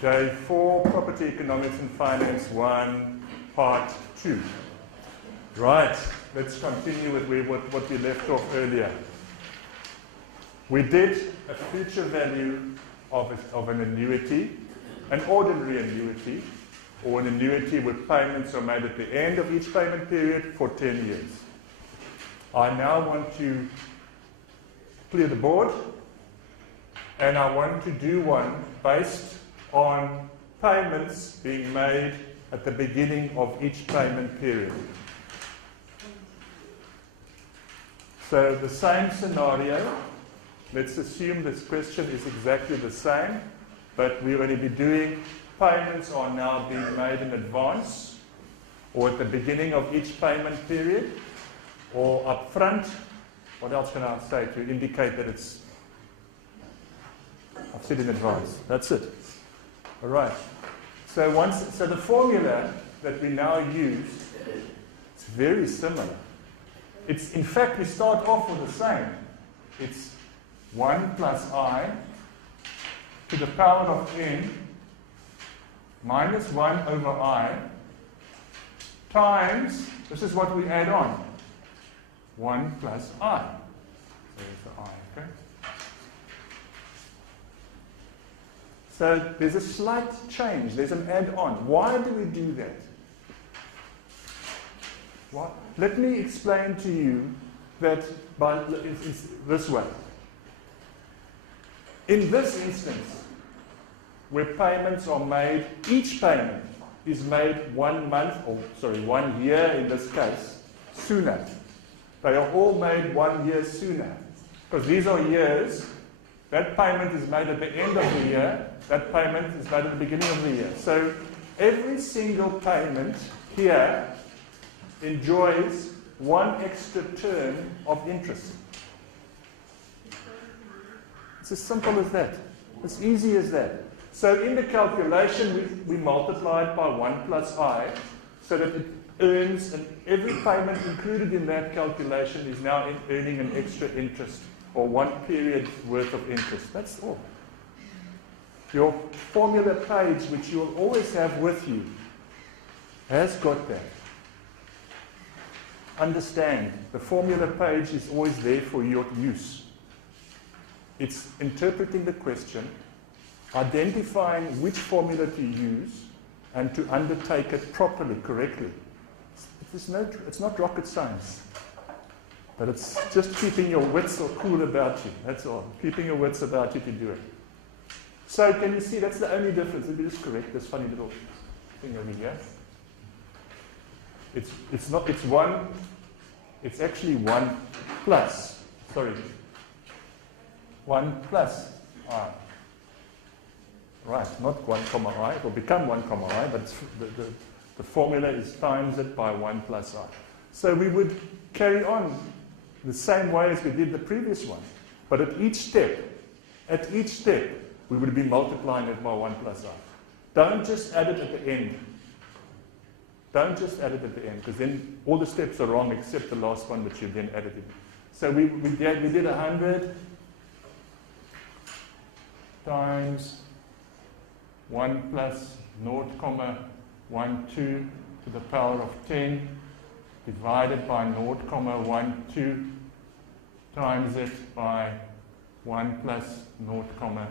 Day 4, Property Economics and Finance 1, Part 2. Right, let's continue with what we left off earlier. We did a future value of an annuity, an ordinary annuity, or an annuity where payments are made at the end of each payment period for 10 years. I now want to clear the board, and I want to do one based on payments being made at the beginning of each payment period. So the same scenario, let's assume this question is exactly the same, but we're going to be doing payments are now being made in advance, or at the beginning of each payment period, or up front. What else can I say to indicate that it's, I've said in advance. That's it. All right. So the formula that we now use, it's very similar. It's, in fact, we start off with the same. It's 1 plus I to the power of n minus 1 over I times, this is what we add on, 1 plus I. There's the I, okay? So there's a slight change, there's an add-on. Why do we do that? What? Let me explain to you that it's this way. In this instance, where payments are made, each payment is made 1 month, or sorry, 1 year in this case, sooner. They are all made 1 year sooner. Because these are years. That payment is made at the end of the year. That payment is made at the beginning of the year. So every single payment here enjoys 1 extra term of interest. It's as simple as that. As easy as that. So in the calculation, we multiplied by 1 plus I, so that it earns, and every payment included in that calculation is now earning an extra interest, or 1 period worth of interest. That's all. Your formula page, which you will always have with you, has got that. Understand, the formula page is always there for your use. It's interpreting the question, identifying which formula to use, and to undertake it properly, correctly. It's not rocket science, but it's just keeping your wits cool about you. That's all. Keeping your wits about you to do it. So can you see that's the only difference? Let me just correct this funny little thing over here. It's actually 1 plus. Sorry. 1 plus I. Right, not 1 comma I. It will become 1 comma I, but the formula is times it by 1 plus I. So we would carry on the same way as we did the previous one. But at each step, we would be multiplying it by 1 plus I. Don't just add it at the end. Don't just add it at the end, because then all the steps are wrong except the last one that you then added in. So we did 100 times 1 plus 0.12 to the power of 10 divided by 0.12 times it by 1 plus 0.12.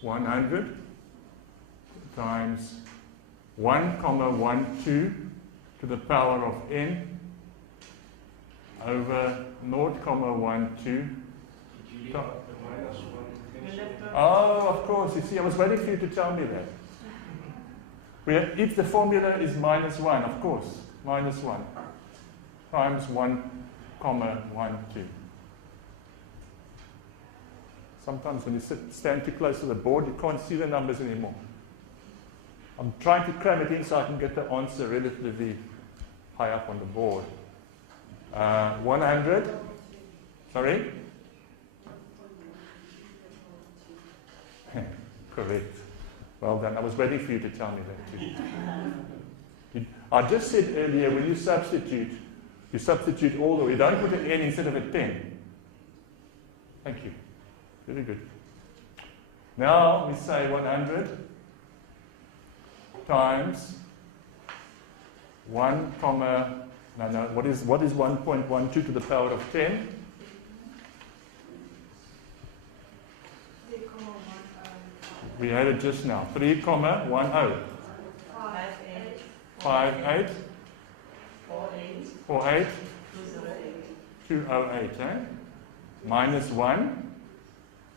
100 times 1.12 to the power of n over 0.12. Oh, of course. You see, I was waiting for you to tell me that. If the formula is minus 1, of course, minus 1 times 1.12. Sometimes when you stand too close to the board, you can't see the numbers anymore. I'm trying to cram it in so I can get the answer relatively high up on the board. 100. Sorry? Correct. Well done. I was waiting for you to tell me that too. I just said earlier, when you substitute all the way. You don't put an n instead of a 10. Thank you. Very good. Now we say 100 times 1 comma, what is 1.12 to the power of 10? 3,10. We had it just now. 3 comma 10. 58 48 208, minus 1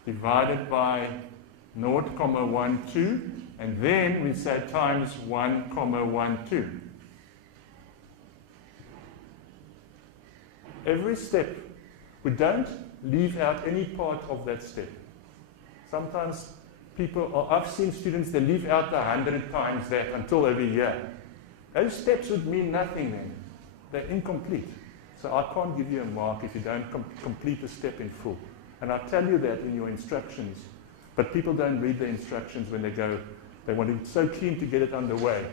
divided by 0.12, and then we say times 1.12. Every step, we don't leave out any part of that step. Sometimes I've seen students, they leave out 100 times that until every year. Those steps would mean nothing then. They're incomplete. So I can't give you a mark if you don't complete a step in full. And I tell you that in your instructions. But people don't read the instructions when they go. They want to be so keen to get it underway.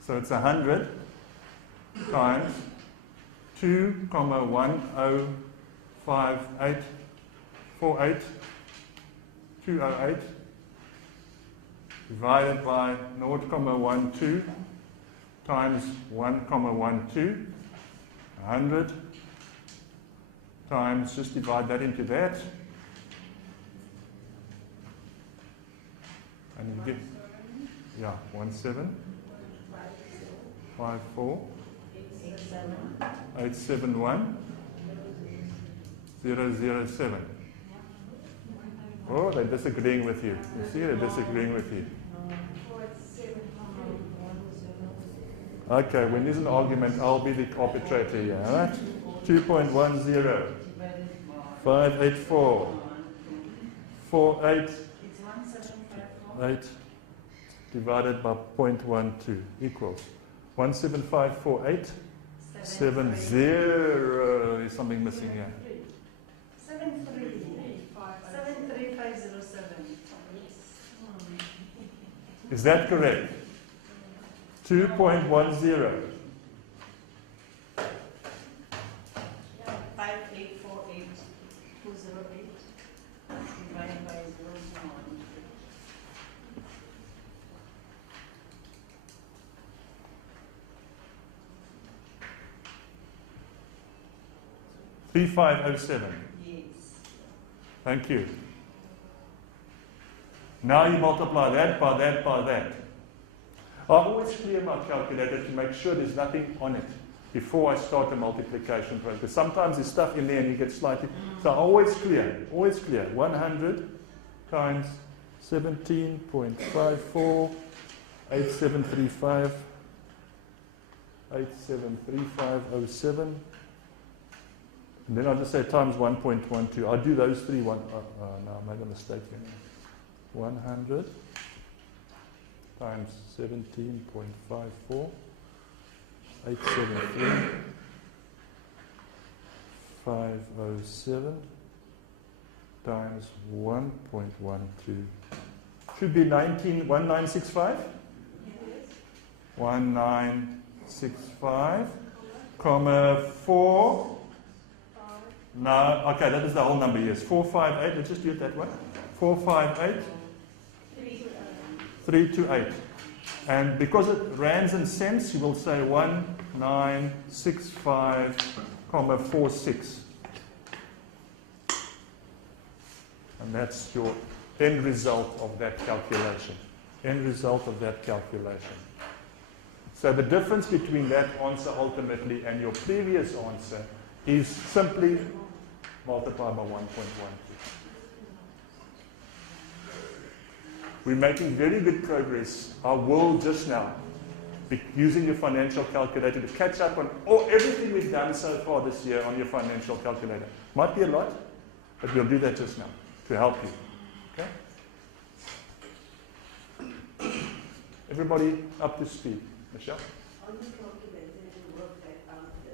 So it's 100 times 2,105848 208 divided by 0.12 times 1.12, 100 times, just divide that into that, and you get, 1754 871 007. Oh, they're disagreeing with you. You see, they're disagreeing with you. Okay, when there's an argument, I'll be the arbitrator here. All right? 2.10, 584, 488 divided by 0.12 equals 17548 70. There's something missing here. 73507. Is that correct? 2.10. 5848 208 divided by 0.1. 3507. Yes. Thank you. Now you multiply that by that by that. I always clear my calculator to make sure there's nothing on it before I start the multiplication process. Because sometimes there's stuff in there and you get slightly. So I always clear. 100 times 17.54 8735 873507. And then I'll just say times 1.12. I'll do those three. No, I made a mistake here. 100 times 17.54 873 507 times 1.12 should be 1965. 1965, comma 4. No, okay, that is the whole number, yes. 458, let's just do it that way. 458 328. And because it rands and cents, you will say 1965,46. And that's your end result of that calculation. End result of that calculation. So the difference between that answer ultimately and your previous answer is simply multiplied by 1.12. We're making very good progress. I will just now be using your financial calculator to catch up on everything we've done so far this year on your financial calculator. Might be a lot, but we'll do that just now to help you. Okay? Everybody up to speed. Michelle? On the calculator, you work that out, the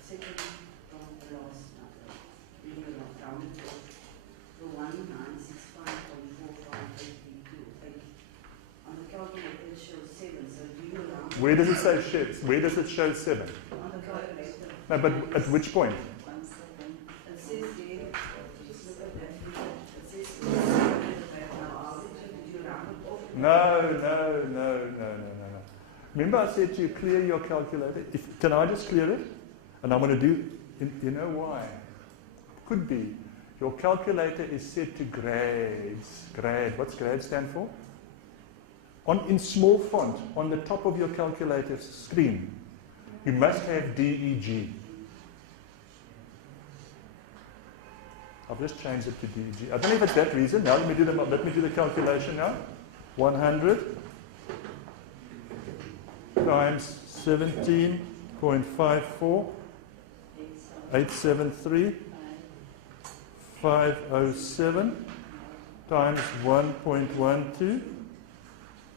second from the last number. You will not round it off. The 1965.4582. On the calculator, it shows 7. So do you round? Where does it say shifts? Where does it show 7? On the calculator. No, but at which point? 1 second. It says there Remember I said to you, clear your calculator? Can I just clear it? And I'm going to do, you know why? Could be. Your calculator is set to grades. Grade. What's grade stand for? In small font, on the top of your calculator screen, you must have DEG. I've just changed it to DEG. I don't know if it's that reason. Now let me do the calculation now. 100 times 17.54, 873, 507 times 1.12.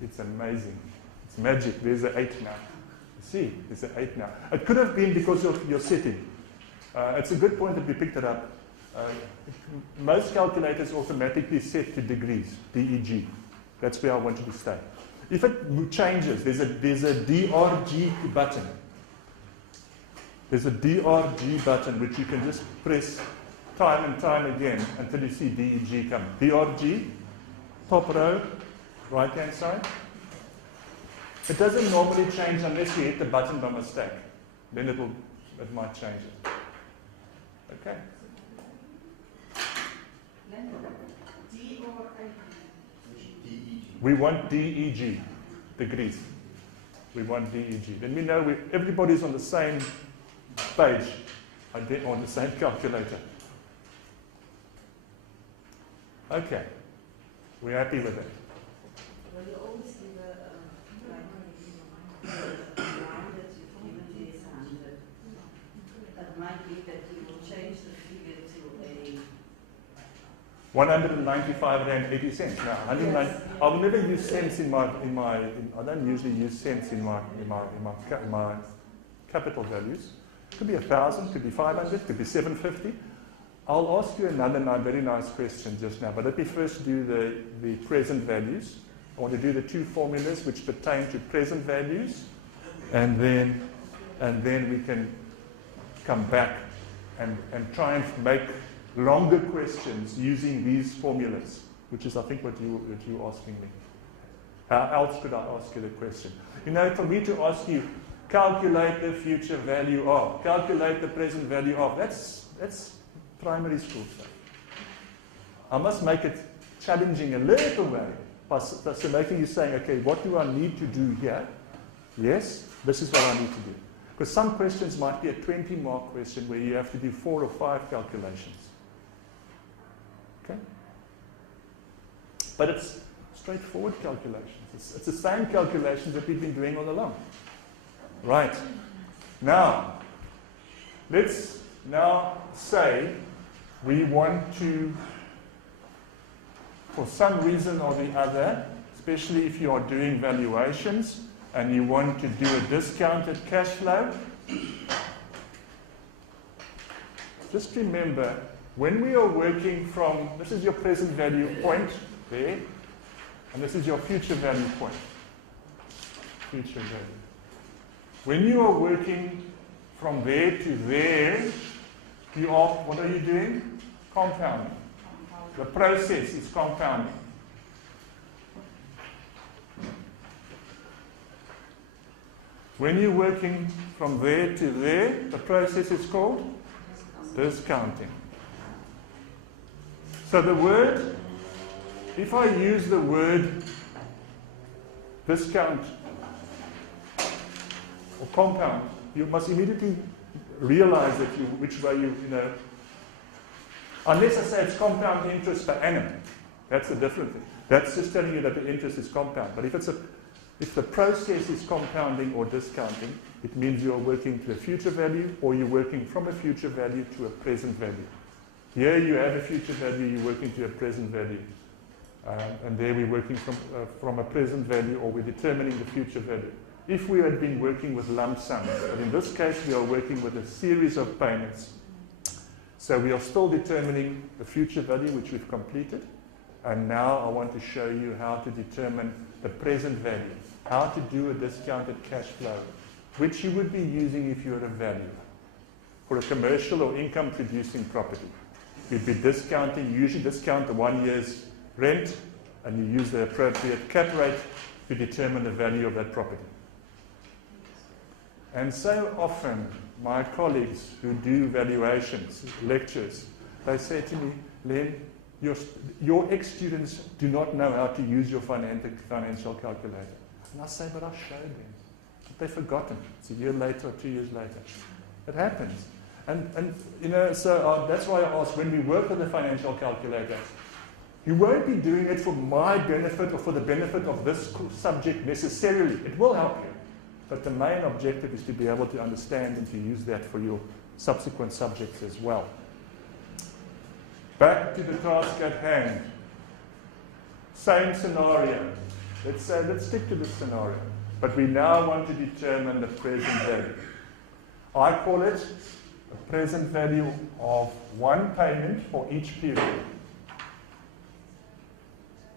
It's amazing. It's magic. There's an 8 now. You see, there's an 8 now. It could have been because of your setting. It's a good point that we picked it up. Most calculators automatically set to degrees, DEG. That's where I wanted to stay. If it changes, there's a DRG button. There's a DRG button which you can just press time and time again until you see DEG come. DRG, top row, right-hand side. It doesn't normally change unless you hit the button by mistake. Then it might change it. Okay. D or I? We want DEG, degrees. We want DEG. Then we know everybody's on the same page, on the same calculator. Okay. We're happy with it. Well, you always give a line that you've given is 100. That might be that you will change the figure to a 195 rand 80 cents. Now, I will never use cents I don't usually use cents in my capital values. Could be 1,000, could be 500, could be 750. I'll ask you another very nice question just now, but let me first do the present values. I want to do the two formulas which pertain to present values, and then we can come back and try and make longer questions using these formulas, which is I think what you're asking me. How else could I ask you the question? You know, for me to ask you, calculate the future value of, calculate the present value of, that's primary school stuff. I must make it challenging a little way, so making you saying, okay, what do I need to do here? Yes, this is what I need to do. Because some questions might be a 20-mark question where you have to do 4 or 5 calculations. Okay? But it's straightforward calculations. It's the same calculations that we've been doing all along. Right. Now, let's now say we want to, for some reason or the other, especially if you are doing valuations and you want to do a discounted cash flow, just remember, when we are working from, this is your present value point there, and this is your future value point. Future value. When you are working from there to there, what are you doing? Compounding. The process is compounding. When you're working from there to there, the process is called discounting. So the word, if I use the word discount or compound, you must immediately realize that which way you know. Unless I say it's compound interest per annum, that's a different thing. That's just telling you that the interest is compound. But if the process is compounding or discounting, it means you're working to a future value or you're working from a future value to a present value. Here you have a future value, you're working to a present value. And there we're working from a present value, or we're determining the future value. If we had been working with lump sums, but in this case we are working with a series of payments. So we are still determining the future value, which we've completed. And now I want to show you how to determine the present value, how to do a discounted cash flow, which you would be using if you're a valuer for a commercial or income producing property. You'd be discounting, you usually discount the 1 year's rent, and you use the appropriate cap rate to determine the value of that property. And so often, my colleagues who do valuations, lectures, they say to me, Len, your ex-students do not know how to use your financial calculator. And I say, but I showed them. But they've forgotten. It's a year later or 2 years later. It happens. And you know, so that's why I ask, when we work with a financial calculator, you won't be doing it for my benefit or for the benefit of this subject necessarily. It will help you. But the main objective is to be able to understand and to use that for your subsequent subjects as well. Back to the task at hand. Same scenario. Let's stick to this scenario. But we now want to determine the present value. I call it a present value of one payment for each period.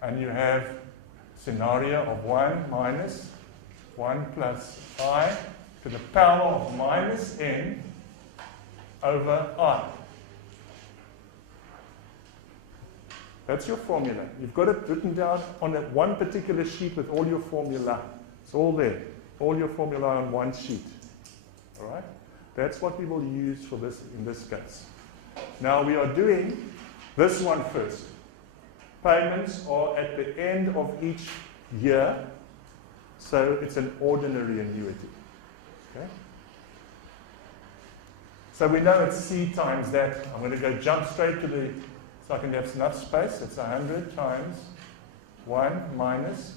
And you have scenario of 1 minus 1 plus I to the power of minus n over I. That's your formula. You've got it written down on one particular sheet with all your formula. It's all there. All your formula on one sheet. All right? That's what we will use for this in this case. Now we are doing this one first. Payments are at the end of each year, so it's an ordinary annuity. Okay? So we know it's C times that. I'm going to go jump straight to the, so I can have enough space. It's 100 times 1 minus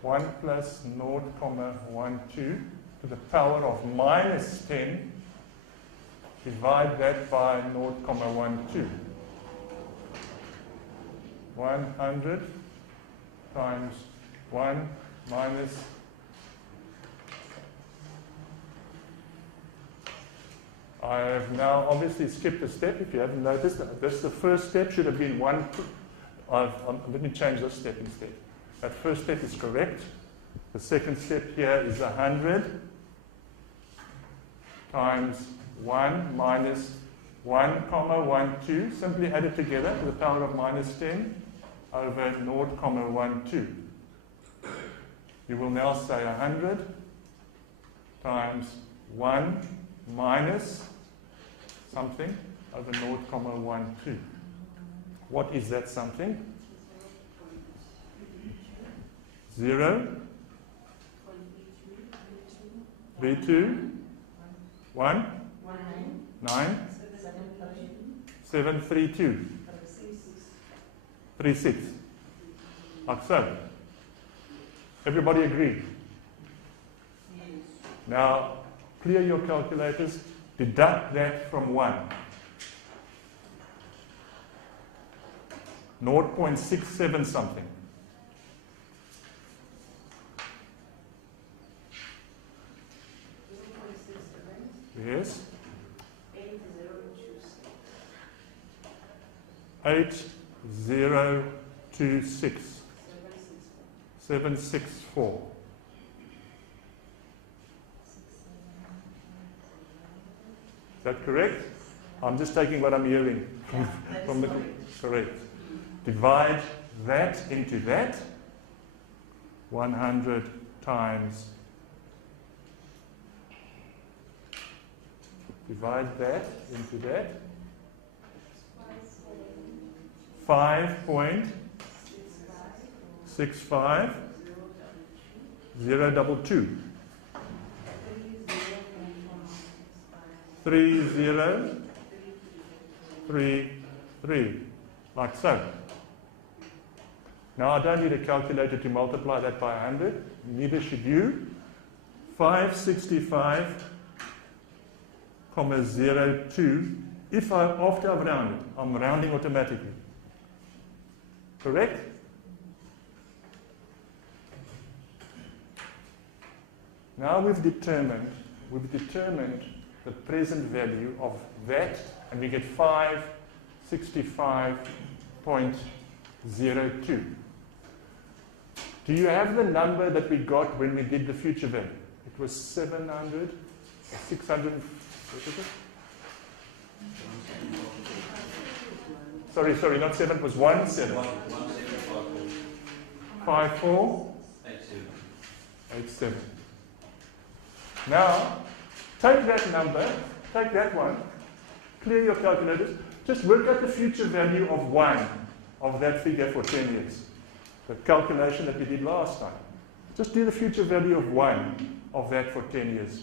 1 plus 0.12 to the power of minus 10. Divide that by 0.12. 100 times 1 minus I have now obviously skipped a step. If you haven't noticed, this the first step should have been 1. Let me change this step instead. That first step is correct. The second step here is 100 times 1 minus 1,12. Simply add it together to the power of minus 10 over 0,12. You will now say 100 times 1 minus something over 0,12. What is that something? 0, 3, 1, 9, 7, 3, 2, 3, 6. Like so. Everybody agree? Now, clear your calculators. Deduct that from 1. 0.67 something. Yes? 8026. 764. Is that correct? I'm just taking what I'm hearing from the correct. Divide that into that. 100 times. Divide that into that. 5.65 022 3033, like so. Now I don't need a calculator to multiply that by 100, neither should you. 565,02. If after I've rounded, I'm rounding automatically. Correct? Now we've determined the present value of that, and we get 565.02. Do you have the number that we got when we did the future value? It was 700, 600, what is it? Sorry, not 7, it was 17. 54. 87. Now, take that number, take that one, clear your calculators, just work out the future value of 1 of that figure for 10 years. The calculation that we did last time. Just do the future value of 1 of that for 10 years.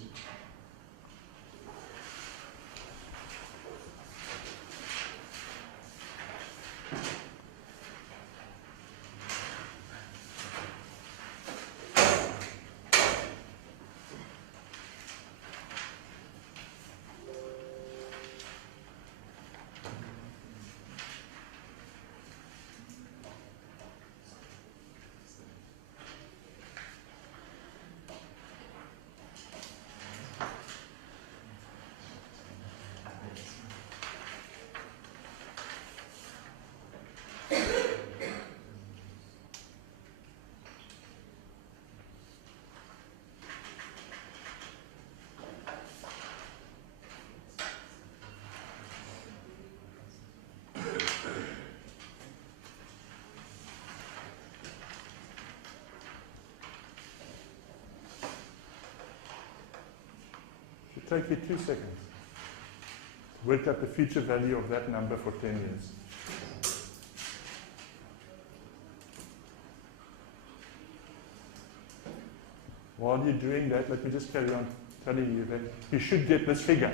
Take you 2 seconds to work out the future value of that number for 10 years. While you're doing that, let me just carry on telling you that you should get this figure.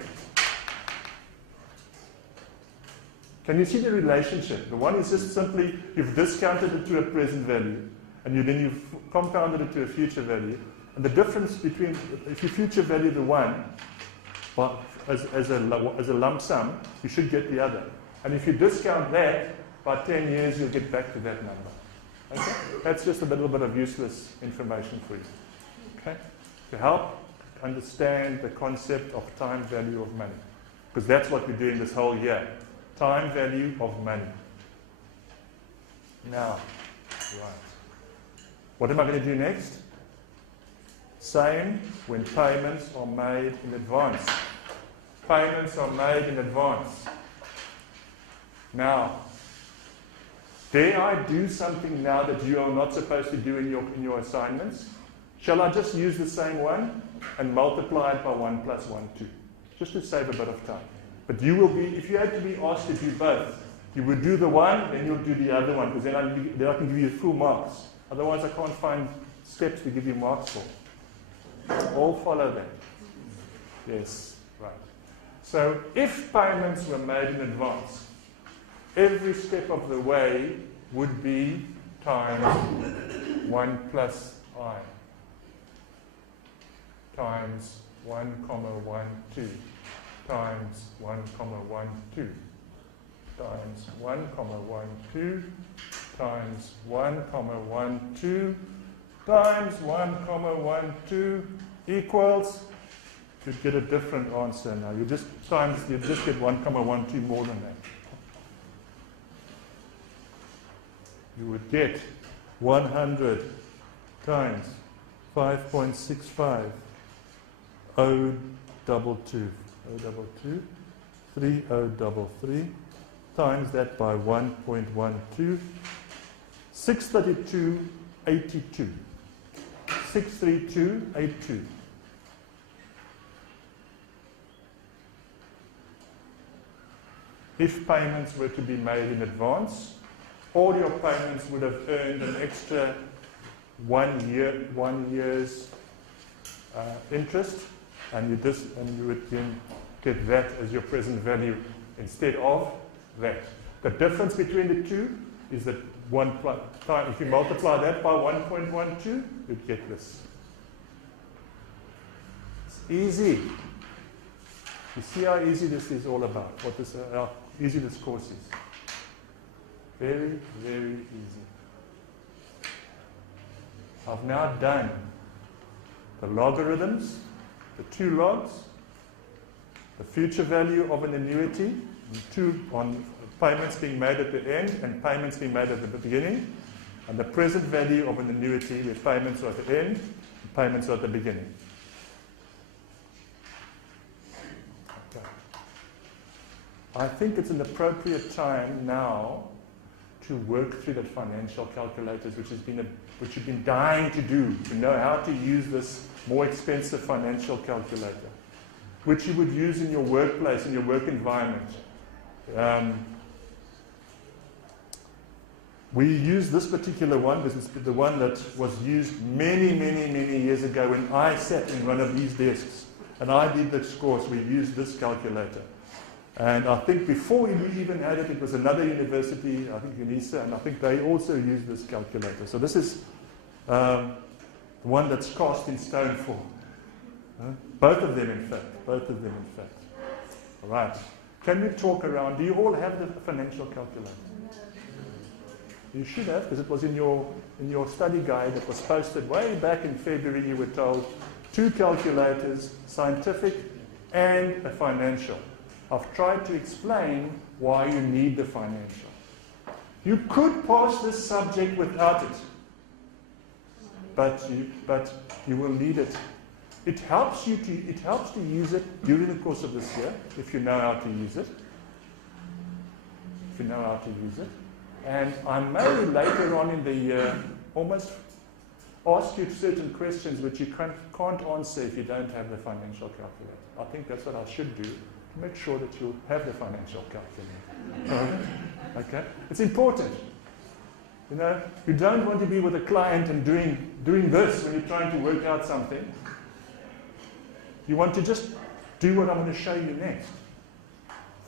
Can you see the relationship? The one is just simply you've discounted it to a present value, and then you've compounded it to a future value. And the difference between, if you future value the one, but as a lump sum, you should get the other. And if you discount that, by 10 years, you'll get back to that number. Okay? That's just a little bit of useless information for you. Okay? To help understand the concept of time value of money. Because that's what we're doing this whole year. Time value of money. Now, right. What am I going to do next? Same when payments are made in advance. Payments are made in advance. Now, dare I do something now that you are not supposed to do in your assignments? Shall I just use the same one and multiply it by 1 plus 1, 2? Just to save a bit of time. But you will be, if you had to be asked to do both, you would do the one, then you'll do the other one, because then I can give you full marks. Otherwise, I can't find steps to give you marks for. All follow that. Yes, right. So if payments were made in advance, every step of the way would be times 1 plus I times 1, 1, 2 times 1, 1, 2 times 1, 1, 2 times 1, 1, 2 times 1, 1, 2 equals, you'd get a different answer now. You just get 1, 1, 2 more than that. You would get 100 times 5.65 022 3033 times that by 1.12 632.82 632.82. If payments were to be made in advance, all your payments would have earned an extra 1 year's interest, and you would then get that as your present value instead of that. The difference between the two is that if you multiply that by 1.12, you'd get this. It's easy. You see how easy this is all about, how easy this course is. Very, very easy. I've now done the logarithms, the 2 logs, the future value of an annuity, on payments being made at the end and payments being made at the beginning, and the present value of an annuity where payments are at the end and payments are at the beginning. Okay. I think it's an appropriate time now to work through that financial calculators, which you've been dying to do, to know how to use this more expensive financial calculator, which you would use in your workplace, in your work environment. We use this particular one because it's the one that was used many, many, many years ago when I sat in one of these desks and I did this course. We used this calculator. And I think before we even had it, it was another university, I think UNISA, and I think they also used this calculator. So this is the one that's cast in stone for. Both of them, in fact. Both of them, in fact. All right. Can we talk around? Do you all have the financial calculator? You should have, because it was in your study guide that was posted way back in February. You were told 2 calculators, scientific and a financial. I've tried to explain why you need the financial. You could pass this subject without it, but you will need it. It helps to use it during the course of this year if you know how to use it. If you know how to use it. And I may later on in the year almost ask you certain questions which you can't answer if you don't have the financial calculator. I think that's what I should do, to make sure that you have the financial calculator. Okay? It's important. You know, you don't want to be with a client and doing this when you're trying to work out something. You want to just do what I'm going to show you next.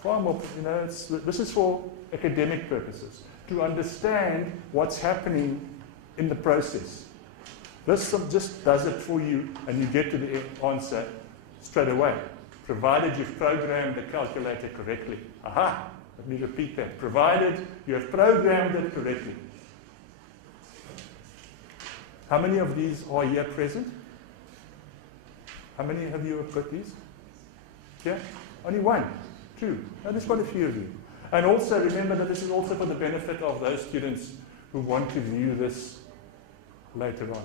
Far more, you know, this is for academic purposes, to understand what's happening in the process. This just does it for you, and you get to the answer straight away, provided you've programmed the calculator correctly. Aha! Let me repeat that. Provided you have programmed it correctly. How many of these are here present? How many of you have got these? Yeah? Only 1, 2. No, there's quite a few of you. And also remember that this is also for the benefit of those students who want to view this later on.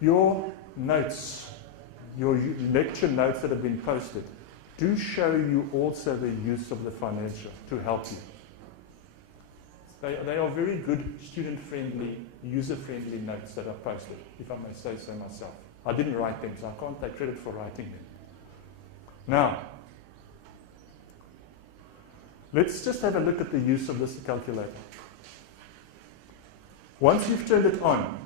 Your notes, your lecture notes that have been posted, do show you also the use of the financial to help you. They are very good, student-friendly, user-friendly notes that are posted, if I may say so myself. I didn't write them, so I can't take credit for writing them. Now, let's just have a look at the use of this calculator. Once you've turned it on,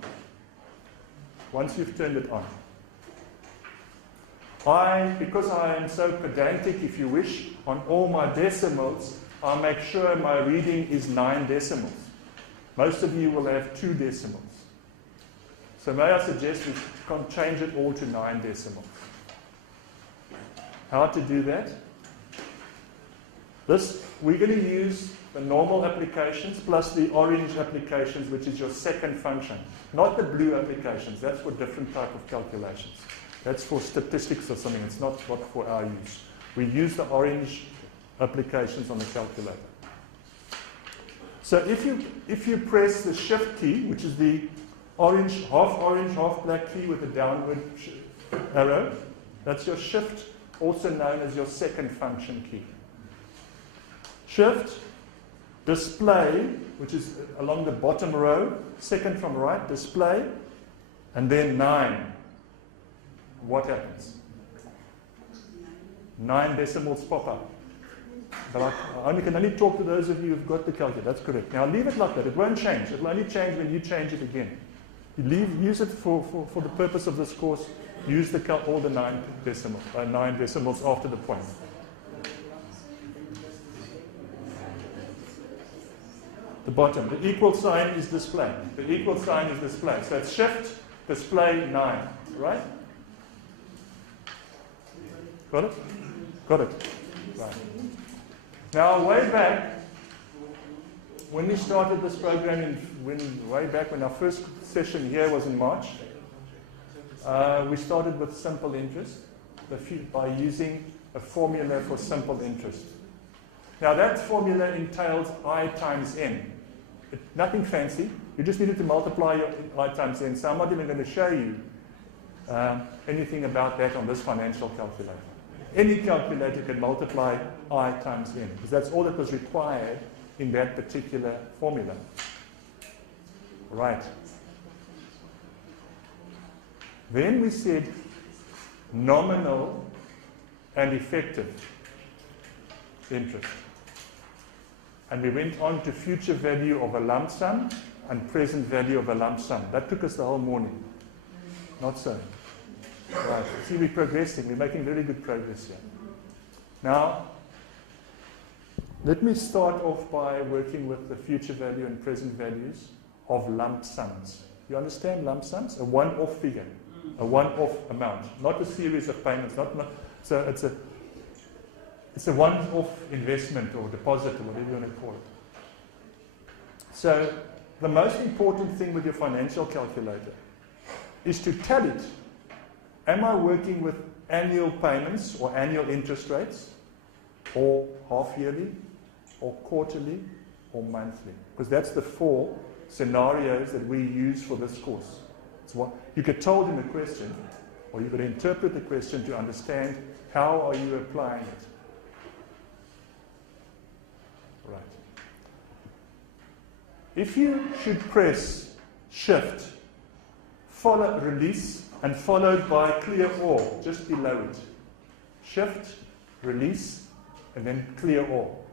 because I am so pedantic, if you wish, on all my decimals, I make sure my reading is 9 decimals. Most of you will have 2 decimals. So may I suggest we can change it all to 9 decimals. How to do that? We're going to use the normal applications plus the orange applications, which is your second function. Not the blue applications. That's for different type of calculations. That's for statistics or something. It's not for our use. We use the orange applications on the calculator. So if you press the shift key, which is the orange, half black key with a downward arrow, that's your shift, also known as your second function key. Shift, display, which is along the bottom row, second from right, display, and then 9. What happens? 9 decimals pop up. But I can only talk to those of you who've got the calculator. That's correct. Now leave it like that. It won't change. It will only change when you change it again. Use it for the purpose of this course. Use all the 9 decimals after the point. The bottom. The equal sign is display. The equal sign is display. So it's shift, display, 9. Right? Got it? Got it. Right. Now, way back, when we started this program, way back when our first session here was in March, we started with simple interest by using a formula for simple interest. Now, that formula entails I times n. Nothing fancy. You just needed to multiply your I times n. So I'm not even going to show you anything about that on this financial calculator. Any calculator can multiply I times N, because that's all that was required in that particular formula. Right. Then we said nominal and effective interest. And we went on to future value of a lump sum and present value of a lump sum. That took us the whole morning. Not so. Right. See, we're progressing. We're making very good progress here. Now, let me start off by working with the future value and present values of lump sums. You understand lump sums? A one-off figure, a one-off amount, not a series of payments. So it's a one-off investment or deposit or whatever you want to call it. So the most important thing with your financial calculator is to tell it, am I working with annual payments or annual interest rates, or half-yearly, or quarterly, or monthly? Because that's the 4 scenarios that we use for this course. It's what you get told in the question, or you could interpret the question to understand how are you applying it. Right. If you should press Shift, follow release, and followed by clear all, just below it. Shift, release, and then clear all.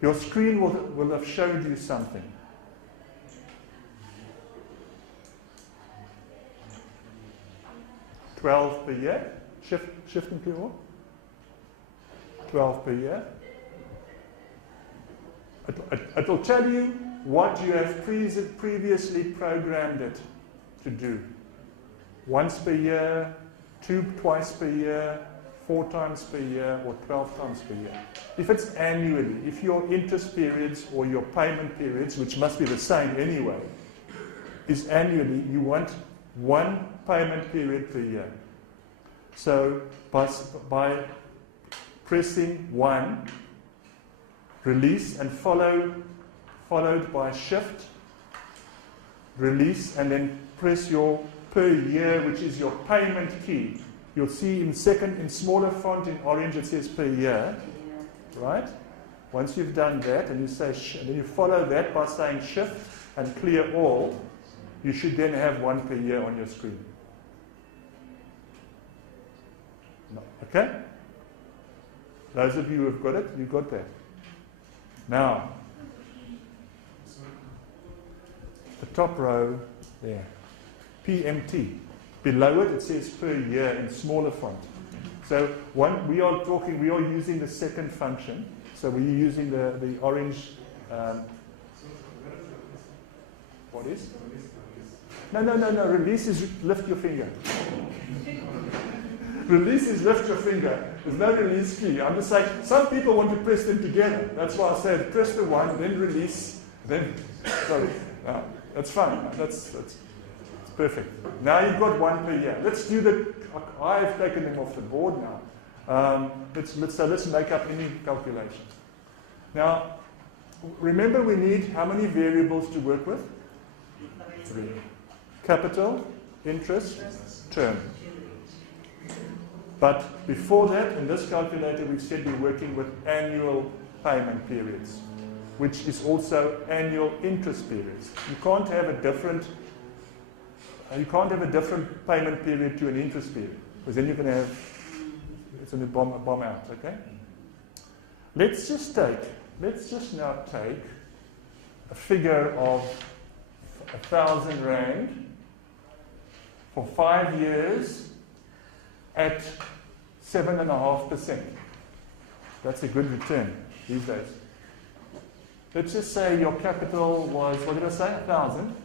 Your screen will have showed you something. $12 per year. Shift and clear all. $12 per year. It will tell you what you have previously programmed it to do. Once per year, twice per year, 4 times per year, or 12 times per year. If it's annually, if your interest periods or your payment periods, which must be the same anyway, is annually, you want 1 payment period per year. So by pressing 1, release, and followed by Shift, release, and then press your per year, which is your payment key. You'll see in smaller font in orange, it says per year, right? Once you've done that, and you say, and then you follow that by saying Shift and clear all, you should then have 1 per year on your screen. No. Okay? Those of you who have got it, you got that. Now, the top row there, PMT. Below it, it says per year in smaller font. So we are using the second function. So we're using the orange. What is? No. Release is lift your finger. Release is lift your finger. There's no release key. I'm just saying, some people want to press them together. That's why I said press the 1, then release, then, sorry. No, that's fine. That's perfect. Now you've got 1 per year. Let's do I've taken them off the board now. Let's make up any calculations. Now, remember we need how many variables to work with? 3. Capital, interest, term. But before that, in this calculator, we said we're working with annual payment periods, which is also annual interest periods. You can't have a different payment period to an interest period, because then you're going to have it's going to bomb out. Okay. Let's just now take a figure of 1,000 rand for 5 years at 7.5%. That's a good return these days. Let's just say your capital was, what did I say, 1,000.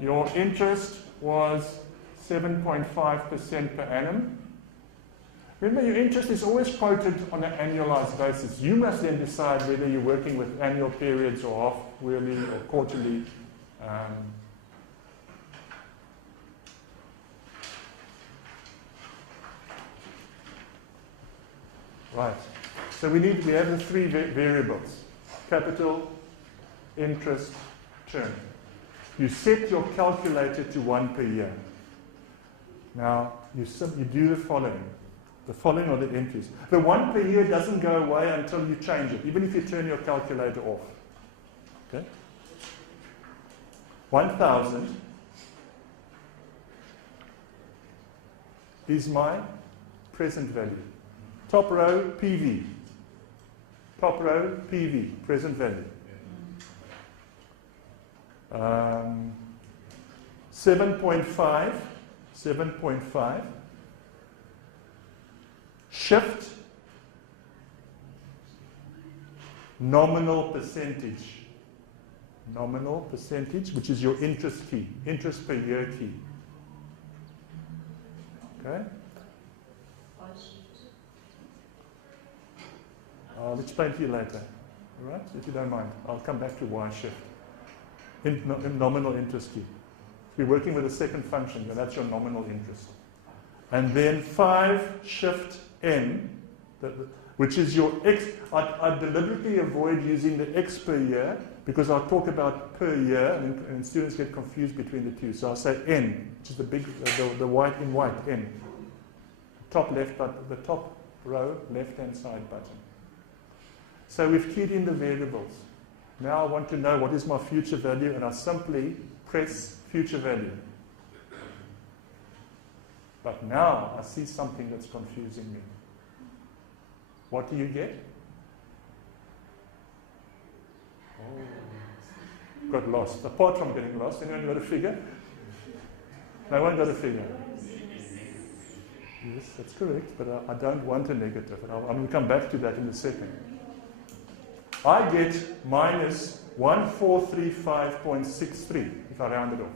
Your interest was 7.5% per annum. Remember, your interest is always quoted on an annualized basis. You must then decide whether you're working with annual periods or half-yearly or quarterly. Right. So we have the 3 variables: capital, interest, term. You set your calculator to 1 per year. Now, you do the following. The following are the entries. The 1 per year doesn't go away until you change it, even if you turn your calculator off. Okay? 1,000 is my present value. Top row, PV. Top row, PV, present value. 7.5, shift, nominal percentage, which is your interest key, interest per year key. Okay? I'll explain to you later. All right? If you don't mind, I'll come back to Y shift. In nominal interest key. We're working with a second function, and that's your nominal interest. And then 5 shift N, which is your X. I deliberately avoid using the X per year because I'll talk about per year, and students get confused between the two. So I'll say N, which is the big, the white in white, N. Top left button, the top row, left-hand side button. So we've keyed in the variables. Now I want to know what is my future value, and I simply press future value. But now I see something that's confusing me. What do you get? Oh, got lost. Apart from getting lost, anyone got a figure? No one got a figure. Yes, that's correct, but I don't want a negative. And I'm going to come back to that in a second. I get minus 1435.63 if I round it off.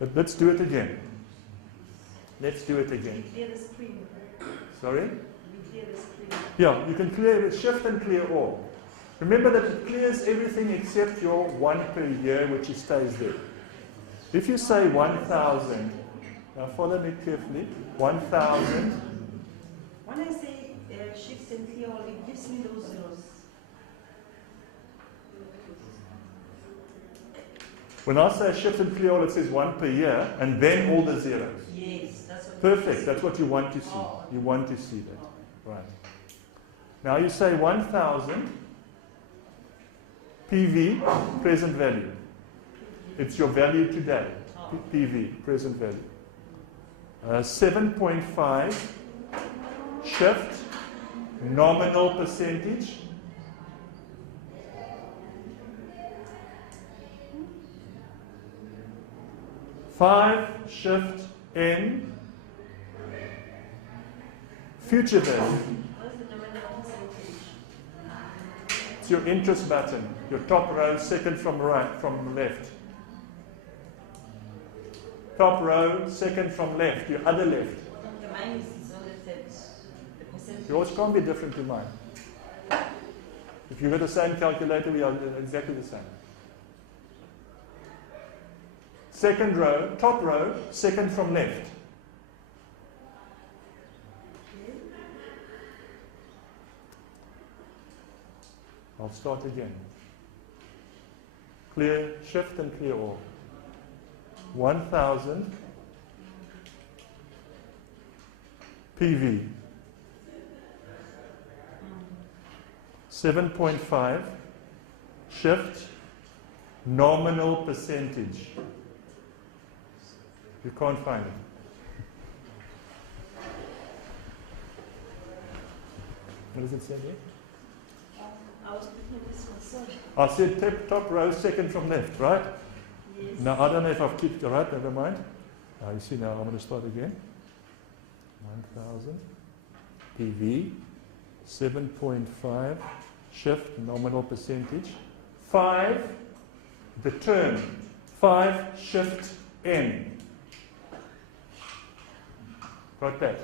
But let's do it again. Let's do it again. Clear the screen. Sorry? Clear the screen. Yeah, you can clear it, shift and clear all. Remember that it clears everything except your 1 per year, which stays there. If you say 1,000, now follow me carefully, 1,000. When I say shift and clear all, it gives me those zeros. When I say shift and clear all, it says 1 per year, and then all the zeros. Yes, that's what. Perfect, that's what you want to see. You want to see that. Right. Now you say 1,000 PV, present value. It's your value today. PV, present value. 7.5 shift, nominal percentage. Five shift N, future value. What's the nominal percentage? It's your interest button, your top row, second from right, from left. Top row, second from left, your other left. Okay, mine is only that the percentage. Yours can't be different to mine. If you've got the same calculator, we are exactly the same. Second row, top row, second from left. I'll start again. Clear, shift and clear all. 1,000 PV. 7.5 shift, nominal percentage. You can't find it. What does it say there? I was looking at this one, sorry. I said top row, second from left, right? Yes. Now, I don't know if I've kicked it right, never mind. You see now, I'm going to start again. 1,000 PV, 7.5 shift, nominal percentage. 5, the term, 5 shift N. Got that?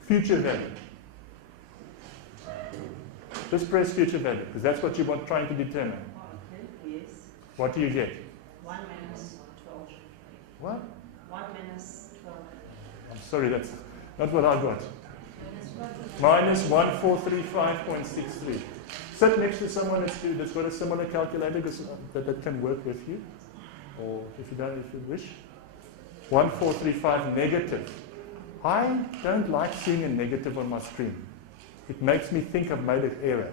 Future value. Just press future value, because that's what you want trying to determine. Okay, yes. What do you get? 1 minus 12. What? 1 minus 12. I'm sorry, that's not what I got. Minus what? Minus 1435.63. Sit next to someone that's got a similar calculator that can work with you. Or if you don't, if you wish. 1435 negative. I don't like seeing a negative on my screen. It makes me think I've made an error.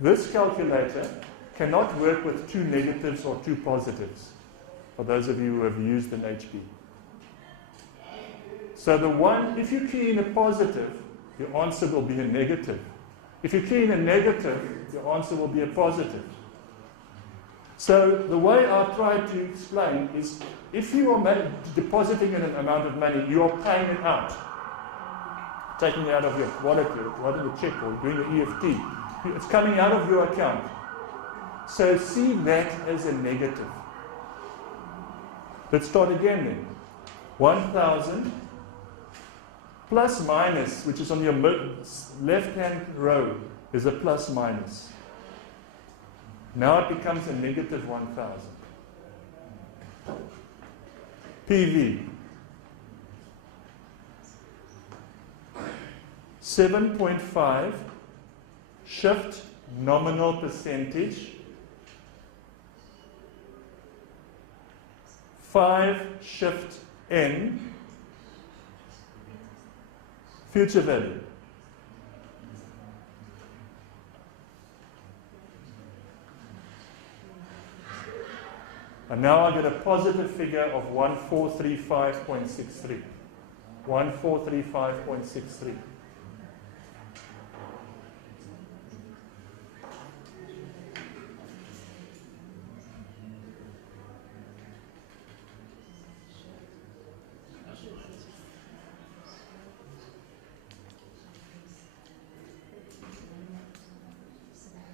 This calculator cannot work with two negatives or two positives, for those of you who have used an HB. So the one, if you key in a positive, your answer will be a negative. If you key in a negative, your answer will be a positive. So the way I try to explain is, if you are depositing in an amount of money, you are paying it out. Taking it out of your wallet, or writing a check, or doing an EFT. It's coming out of your account. So see that as a negative. Let's start again then. 1,000 plus minus, which is on your left-hand row, is a plus minus. Now it becomes a negative 1,000. PV. 7.5 shift nominal percentage. 5 shift N. Future value. And now I get a positive figure of 1435.63. 1435.63.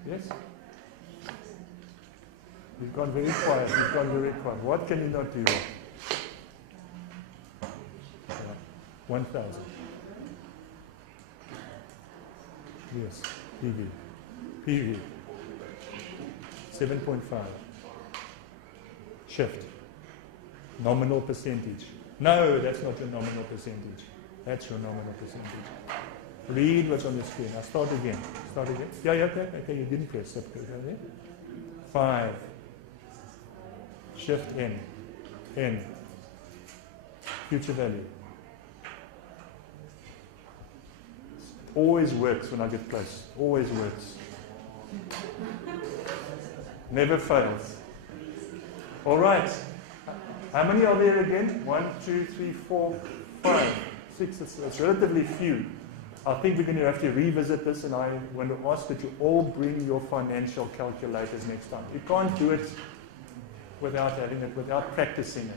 Yes? You've gone very quiet. You've gone very quiet. What can you not do? 1,000. Yes. PV. PV. 7.5. Shift. Nominal percentage. No, that's not your nominal percentage. That's your nominal percentage. Read what's on the screen. I'll start again. Start again. Yeah, okay, you didn't press. Okay. 5. Shift N. N. Future value. Always works when I get close. Always works. Never fails. All right. How many are there again? 1, 2, 3, 4, 5, 6. It's relatively few. I think we're going to have to revisit this, and I want to ask that you all bring your financial calculators next time. You can't do it without having it, without practicing it.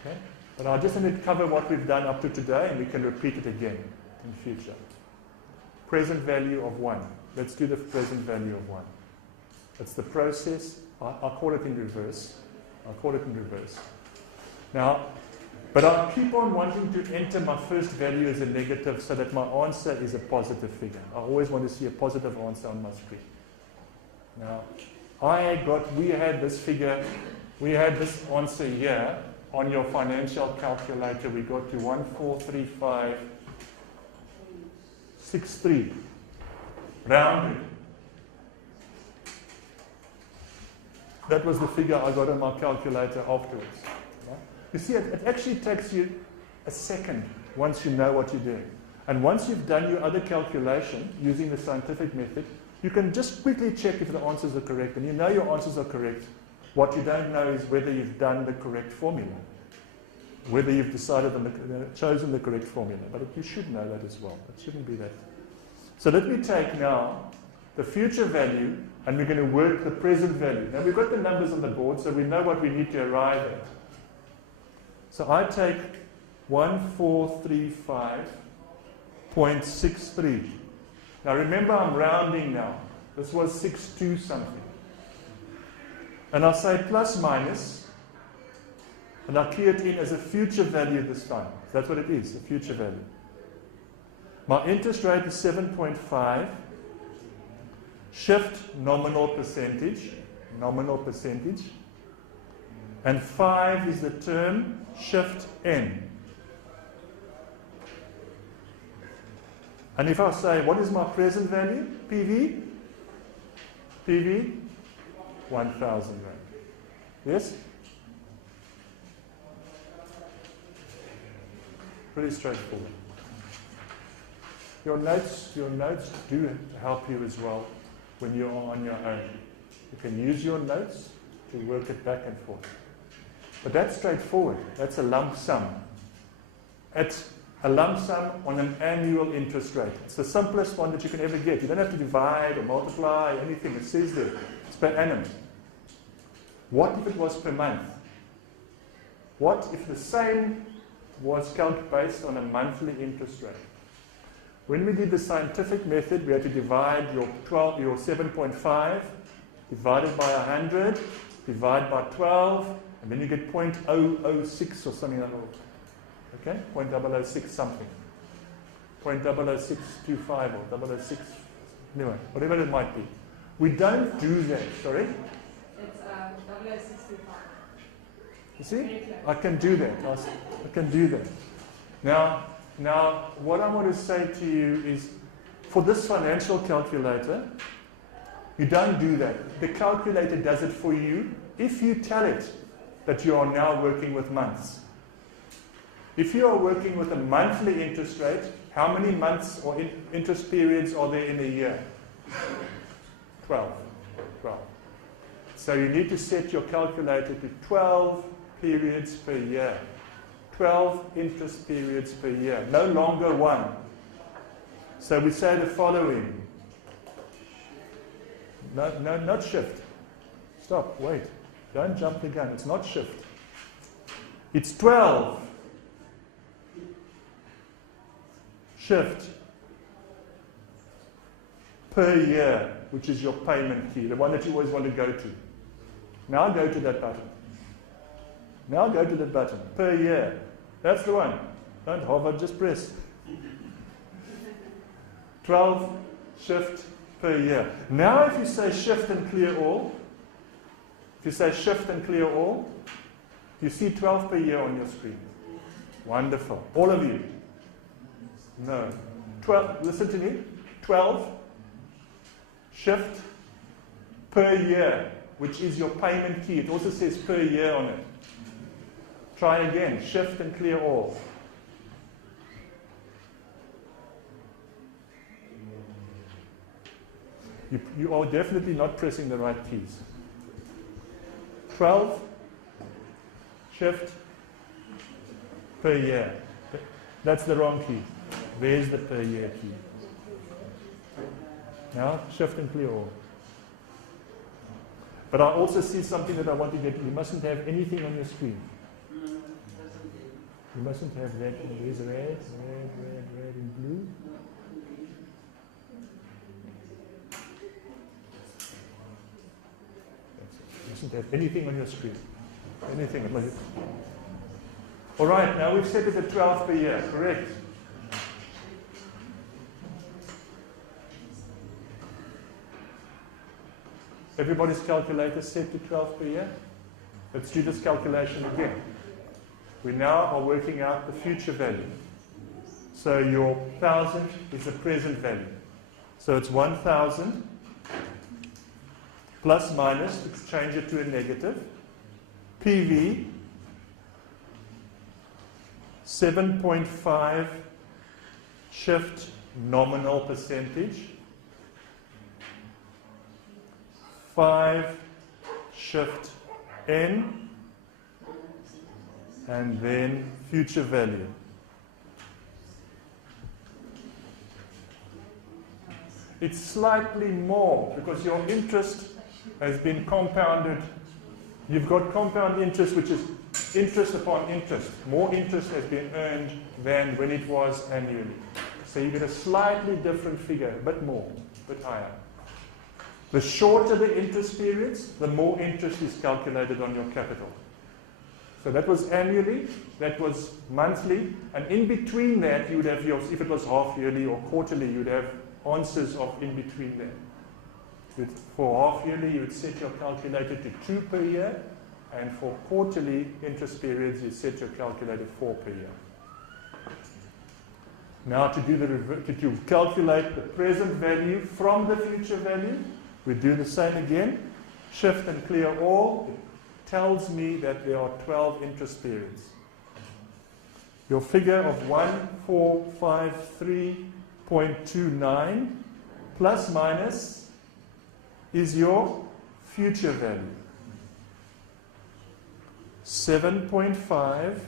Okay? But I just want to cover what we've done up to today, and we can repeat it again in future. Present value of 1. Let's do the present value of 1. It's the process. I'll call it in reverse. Now, but I keep on wanting to enter my first value as a negative so that my answer is a positive figure. I always want to see a positive answer on my screen. Now, we had this figure, we had this answer here on your financial calculator. We got to 1435.63. Rounded. That was the figure I got on my calculator afterwards. Right? You see, it actually takes you a second once you know what you're doing. And once you've done your other calculation using the scientific method, you can just quickly check if the answers are correct. And you know your answers are correct. What you don't know is whether you've done the correct formula, whether you've decided on chosen the correct formula. But you should know that as well. It shouldn't be that. So let me take now the future value, and we're going to work the present value. Now we've got the numbers on the board, so we know what we need to arrive at. So I take 1435.63. Now remember, I'm rounding now. This was 62 something. And I'll say plus minus, and I'll key it in as a future value this time. That's what it is, a future value. My interest rate is 7.5. Shift nominal percentage, and 5 is the term shift N. And if I say, what is my present value? PV? PV? 1,000 rand. Yes? Pretty straightforward. Your notes do help you as well when you're on your own. You can use your notes to work it back and forth. But that's straightforward. That's a lump sum. It's a lump sum on an annual interest rate. It's the simplest one that you can ever get. You don't have to divide or multiply or anything. It says there. It's per annum. What if it was per month? What if the same was based on a monthly interest rate? When we did the scientific method, we had to divide your 7.5, divided by 100, divide by 12, and then you get 0.006 or something like that. Okay? 0.006 something. 0.00625 or 006, anyway, whatever it might be. We don't do that, sorry? It's 00625. You see? I can do that. I can do that. Now, what I want to say to you is, for this financial calculator, you don't do that. The calculator does it for you if you tell it that you are now working with months. If you are working with a monthly interest rate, how many months or interest periods are there in a year? 12. So you need to set your calculator to 12 periods per year. 12 interest periods per year, no longer one. So we say the following. No, not shift. Stop, wait. Don't jump the gun. It's not shift. It's 12. Shift per year, which is your payment key, the one that you always want to go to. Now go to that button. Now go to the button. Per year. That's the one. Don't hover, just press. 12 shift per year. Now if you say shift and clear all, you see 12 per year on your screen. Wonderful. All of you. No. 12, listen to me. 12 shift per year, which is your payment key. It also says per year on it. Try again. Shift and clear all. You are definitely not pressing the right keys. 12 shift per year. That's the wrong key. There's the per year key. Now shift and clear all. But I also see something that I want to get. You mustn't have anything on your screen. You mustn't have that. There's red, and blue. You mustn't have anything on your screen. Anything. All right, now we've set it at 12 per year, correct? Everybody's calculator set to 12 per year? Let's do this calculation again. We now are working out the future value. So your 1,000 is the present value. So it's 1,000 plus minus, let's change it to a negative. PV 7.5 shift nominal percentage. 5 shift N, and then future value. It's slightly more because your interest has been compounded. You've got compound interest, which is interest upon interest. More interest has been earned than when it was annually. So you get a slightly different figure, a bit more, a bit higher. The shorter the interest periods, the more interest is calculated on your capital. So that was annually, that was monthly, and in between that you would have your, if it was half yearly or quarterly, you'd have answers of in between there. For half yearly, you would set your calculator to 2 per year, and for quarterly interest periods, you set your calculator 4 per year. Now to calculate the present value from the future value, we do the same again. Shift and clear all. It tells me that there are 12 interest periods. Your figure of 1453.29 plus minus is your future value. 7.5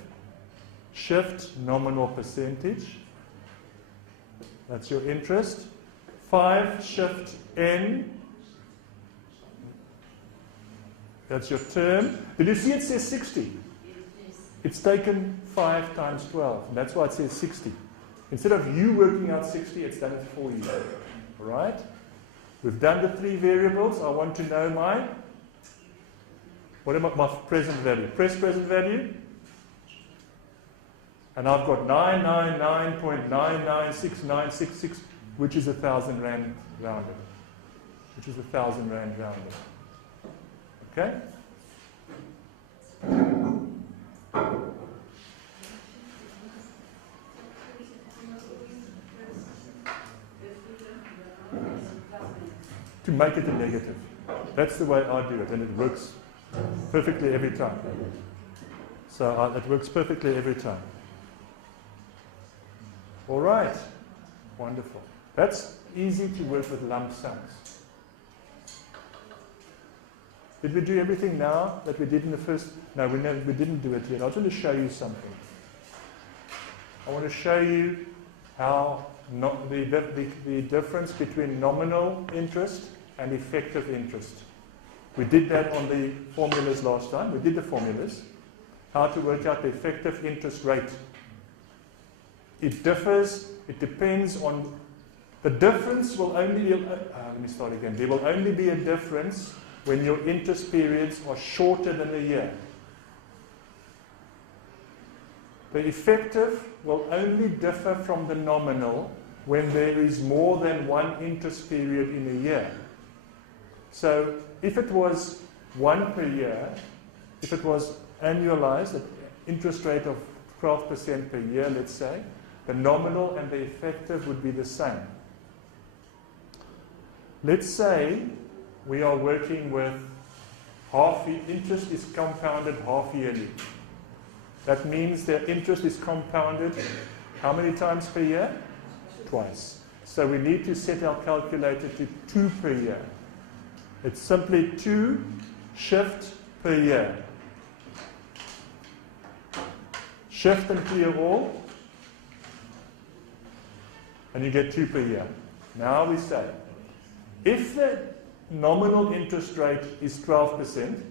shift nominal percentage. That's your interest. 5 shift N. That's your term. Did you see it says 60? It's taken 5 times 12. And that's why it says 60. Instead of you working out 60, it's done it for you. All right? We've done the 3 variables. I want to know what about my present value? Press present value. And I've got 999.996966, which is 1,000 Rand rounded. Which is 1,000 Rand rounded. Okay? To make it a negative. That's the way I do it, and it works perfectly every time. So it works perfectly every time. All right. Wonderful. That's easy to work with lump sums. Did we do everything now that we did in the first? No, we didn't do it yet. I was going to show you something. I want to show you how the difference between nominal interest and effective interest. We did that on the formulas last time. We did the formulas. How to work out the effective interest rate. It differs. It depends on the difference. Will only let me start again. There will only be a difference when your interest periods are shorter than a year. The effective will only differ from the nominal when there is more than one interest period in a year. So if it was 1 per year, if it was annualized at interest rate of 12% per year, let's say, the nominal and the effective would be the same. Let's say we are working with interest is compounded half yearly. That means the interest is compounded how many times per year? Twice. So we need to set our calculator to 2 per year. It's simply 2 shift per year. Shift and clear all, and you get 2 per year. Now we say, if the nominal interest rate is 12%,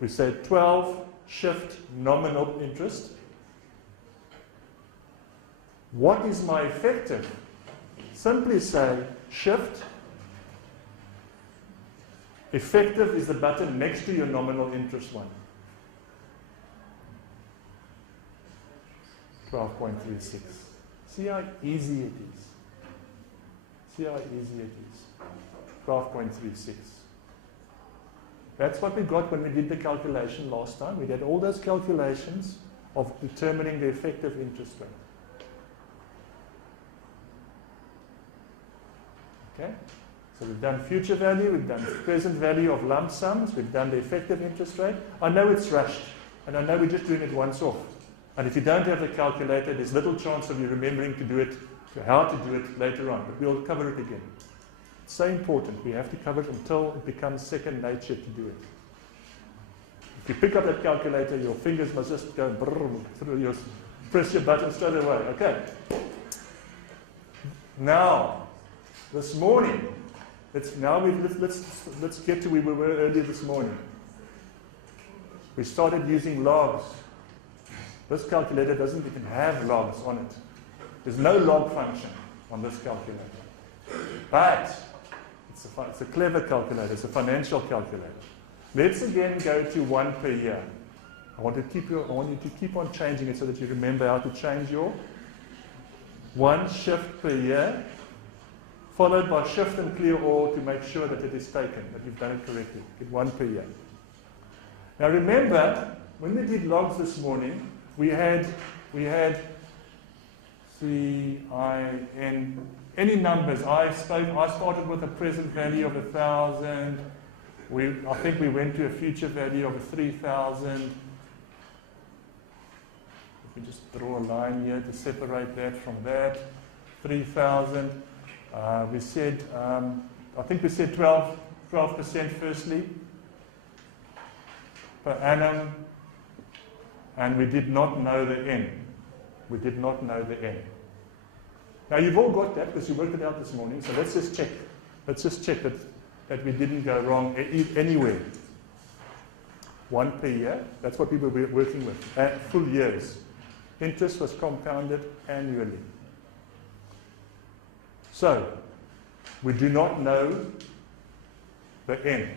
we say 12 shift nominal interest. What is my effective? Simply say shift. Effective is the button next to your nominal interest one. 12.36. See how easy it is. See how easy it is. 12.36. That's what we got when we did the calculation last time. We did all those calculations of determining the effective interest rate. Okay? So we've done future value, we've done present value of lump sums, we've done the effective interest rate. I know it's rushed, and I know we're just doing it once off. And if you don't have the calculator, there's little chance of you remembering to do it, how to do it later on. But we'll cover it again. It's so important. We have to cover it until it becomes second nature to do it. If you pick up that calculator, your fingers must just go through your, press your button straight away. Okay. Now, this morning, let's get to where we were earlier this morning. We started using logs. This calculator doesn't even have logs on it. There's no log function on this calculator. But it's a clever calculator. It's a financial calculator. Let's again go to 1 per year. I want you to keep on changing it so that you remember how to change your 1 shift per year, followed by shift and clear all to make sure that it is taken, that you've done it correctly. Get 1 per year. Now remember, when we did logs this morning, we had CIN, any numbers. I started with a present value of 1,000. I think we went to a future value of 3,000. We just draw a line here to separate that from that. 3,000. We said, I think we said 12% firstly per annum, and we did not know the N. We did not know the N. Now you've all got that because you worked it out this morning, so let's just check. Let's just check that we didn't go wrong anywhere. 1 per year, that's what we were working with, at full years. Interest was compounded annually. So, we do not know the N.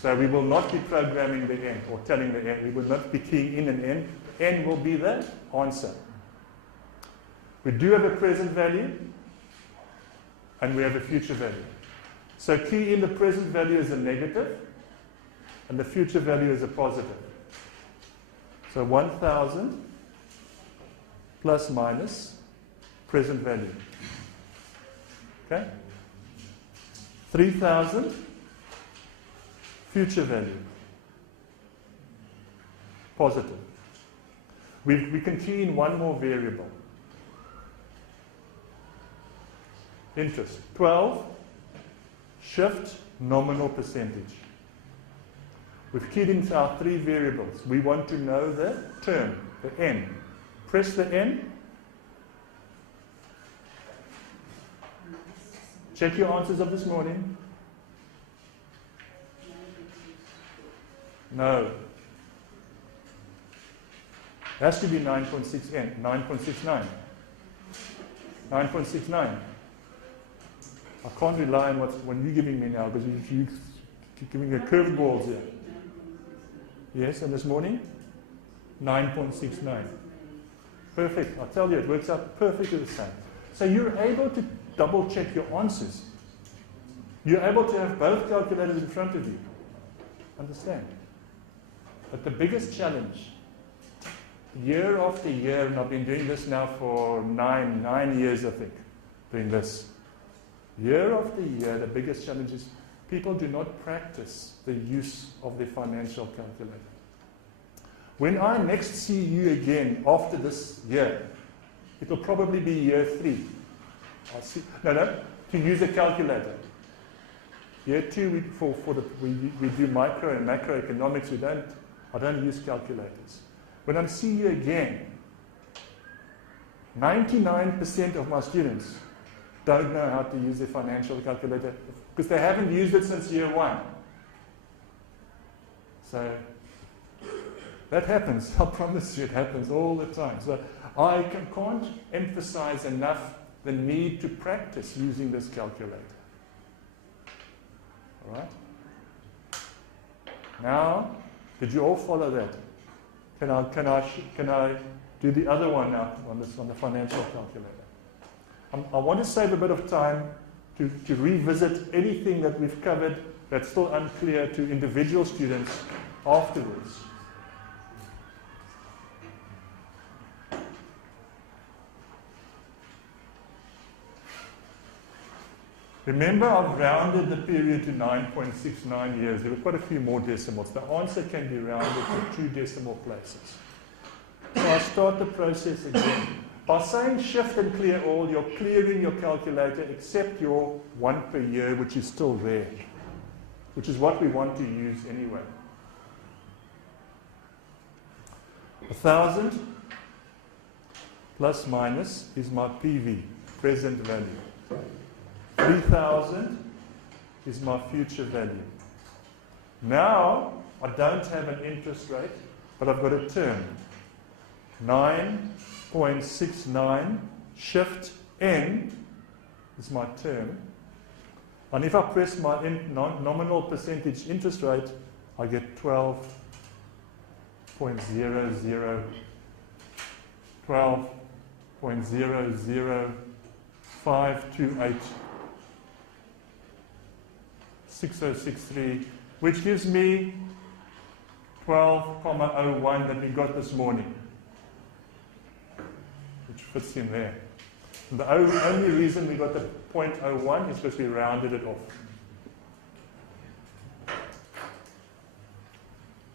So we will not be programming the N or telling the N. We will not be keying in an N. N will be the answer. We do have a present value and we have a future value. So key in the present value is a negative and the future value is a positive. So 1,000 plus minus present value. Okay? 3,000 future value. Positive. We can key in one more variable. Interest. 12. Shift nominal percentage. We've keyed into our 3 variables. We want to know the term, the N. Press the N. Check your answers of this morning. No. It has to be 9.6N, 9.69. 9.69. I can't rely on what you're giving me now because you're giving me curveballs here. Yes, and this morning? 9.69. Perfect. I'll tell you, it works out perfectly the same. So you're able to double check your answers. You're able to have both calculators in front of you. Understand? But the biggest challenge, year after year, and I've been doing this now for nine years, I think, doing this. Year after year, the biggest challenge is people do not practice the use of the financial calculator. When I next see you again after this year, it will probably be year 3. I'll see. No, to use a calculator. Year 2, we do micro and macroeconomics. I don't use calculators. When I see you again, 99% of my students don't know how to use a financial calculator because they haven't used it since year 1. So that happens. I promise you it happens all the time. So I can't emphasize enough the need to practice using this calculator. All right? Now, did you all follow that? Can I do the other one now on the financial calculator? I want to save a bit of time to revisit anything that we've covered that's still unclear to individual students afterwards. Remember, I've rounded the period to 9.69 years. There were quite a few more decimals. The answer can be rounded to 2 decimal places. So I start the process again. By saying shift and clear all, you're clearing your calculator except your 1 per year, which is still there, which is what we want to use anyway. 1,000 plus minus is my PV, present value. 3,000 is my future value. Now, I don't have an interest rate, but I've got a term. 9.69 shift N is my term. And if I press my nominal percentage interest rate, I get 12.00528 6063, which gives me 12,01 that we got this morning, which fits in there. And the only reason we got the 0.01 is because we rounded it off.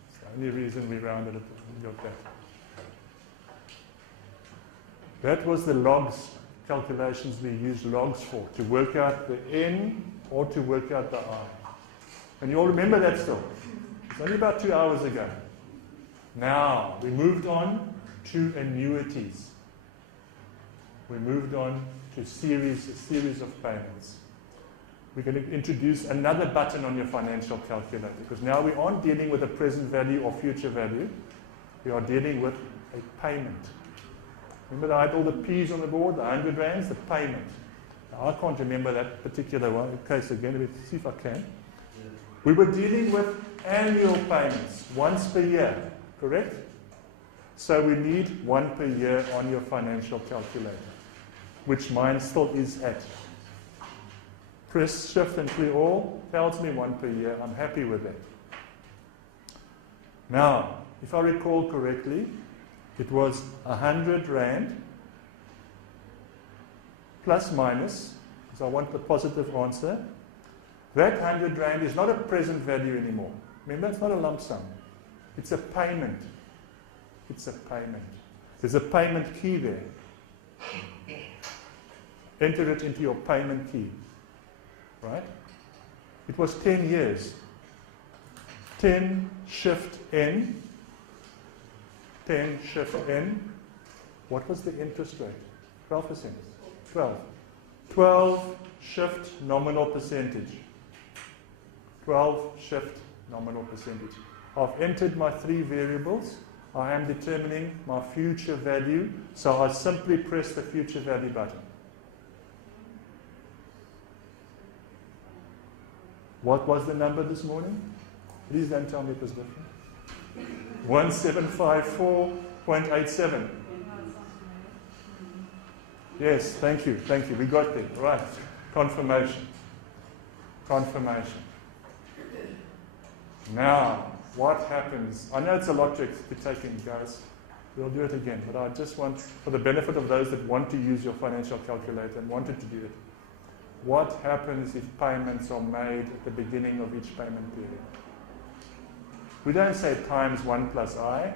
It's the only reason we rounded it off. We got that. That was the logs calculations we used logs for, to work out the N or to work out the I. And you all remember that still? It's only about 2 hours ago. Now, we moved on to annuities. We moved on to a series of payments. We're going to introduce another button on your financial calculator, because now we aren't dealing with a present value or future value. We are dealing with a payment. Remember that I had all the P's on the board, the 100 rands, the payment. Now, I can't remember that particular one. Okay, so again, let's see if I can. We were dealing with annual payments, once per year, correct? So we need 1 per year on your financial calculator, which mine still is at. Press shift and clear all, tells me 1 per year. I'm happy with that. Now, if I recall correctly, it was 100 rand plus minus, because I want the positive answer. That 100 rand is not a present value anymore. Remember, it's not a lump sum. It's a payment. It's a payment. There's a payment key there. Enter it into your payment key. Right? It was 10 years. 10 shift N. 10 shift N. What was the interest rate? 12%. 12. 12 shift nominal percentage. 12 shift nominal percentage. I've entered my 3 variables. I am determining my future value. So I simply press the future value button. What was the number this morning? Please don't tell me it was different. 1754.87. Yes, thank you, thank you. We got there. Right. Confirmation. Confirmation. Now, what happens? I know it's a lot to take in, guys. We'll do it again. But I just want, for the benefit of those that want to use your financial calculator and wanted to do it, what happens if payments are made at the beginning of each payment period? We don't say times 1 plus I,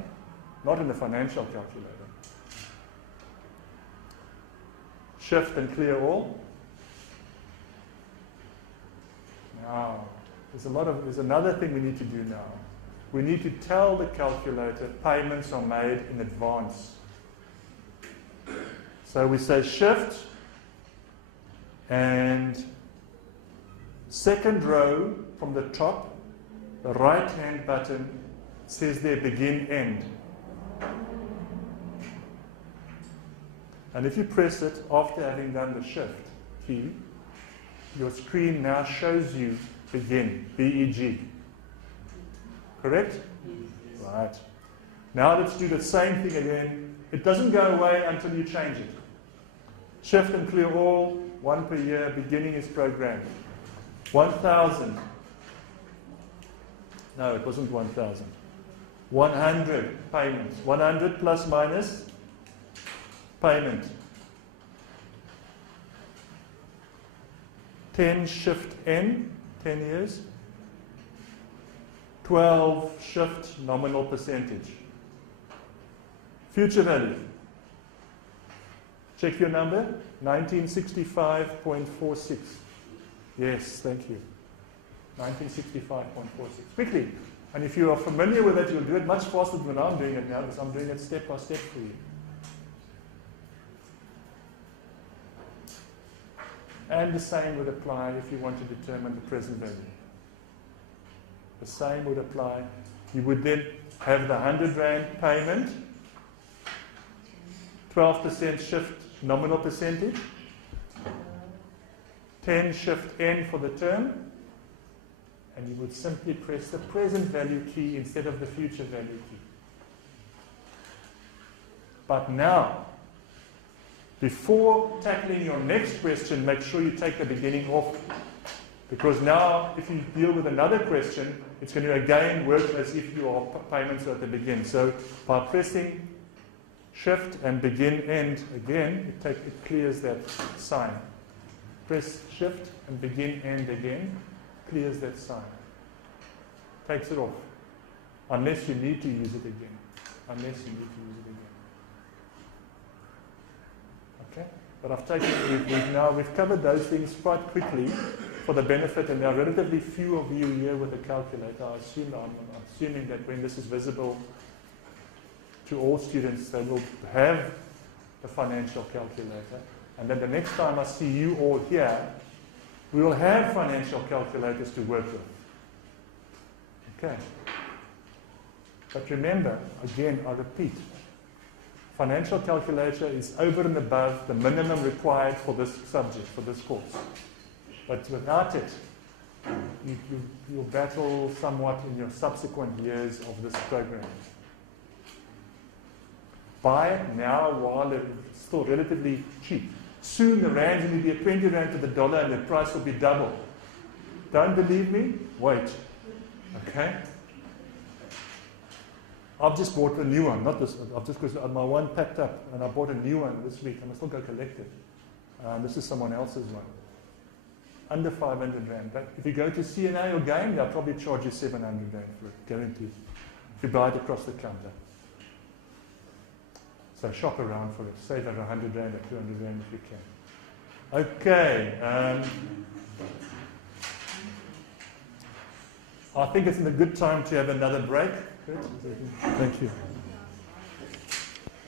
not in the financial calculator. Shift and clear all. Now, there's another thing we need to do now. We need to tell the calculator payments are made in advance. So we say shift, and second row from the top, the right hand button says there begin end. And if you press it after having done the shift key, your screen now shows you begin, B-E-G. Correct? Right. Now let's do the same thing again. It doesn't go away until you change it. Shift and clear all, 1 per year, beginning is programmed. 1,000. No, it wasn't 1,000. 100 payments. 100 plus minus payment. 10 shift N, 10 years. 12 shift nominal percentage. Future value. Check your number. 1965.46. Yes, thank you. 1965.46. Quickly. And if you are familiar with it, you'll do it much faster than I'm doing it now, because I'm doing it step by step for you. And the same would apply if you want to determine the present value. The same would apply. You would then have the 100 rand payment, 12% shift nominal percentage, 10 shift N for the term, and you would simply press the present value key instead of the future value key. But now, before tackling your next question, make sure you take the beginning off. Because now, if you deal with another question, it's going to again work as if your payments are at the beginning. So by pressing shift and begin end again, it clears that sign. Press shift and begin end again, clears that sign. Takes it off. Unless you need to use it again. Unless you need to use it again. But we've covered those things quite quickly for the benefit, and there are relatively few of you here with a calculator. I'm assuming that when this is visible to all students, they will have a financial calculator. And then the next time I see you all here, we will have financial calculators to work with. Okay. But remember, again, I repeat, financial calculator is over and above the minimum required for this subject, for this course. But without it, you'll battle somewhat in your subsequent years of this program. Buy it now while it's still relatively cheap. Soon the rand will be 20 rand to the dollar and the price will be double. Don't believe me? Wait. Okay? I've just bought a new one, not this. I've just because my one packed up, and I bought a new one this week. I must still go collect it. This is someone else's one. Under 500 rand. But if you go to CNA or Game, they'll probably charge you 700 rand for it, guaranteed. If you buy it across the counter. So shop around for it. Save over 100 rand or 200 rand if you can. Okay. I think it's a good time to have another break. Good. Thank you.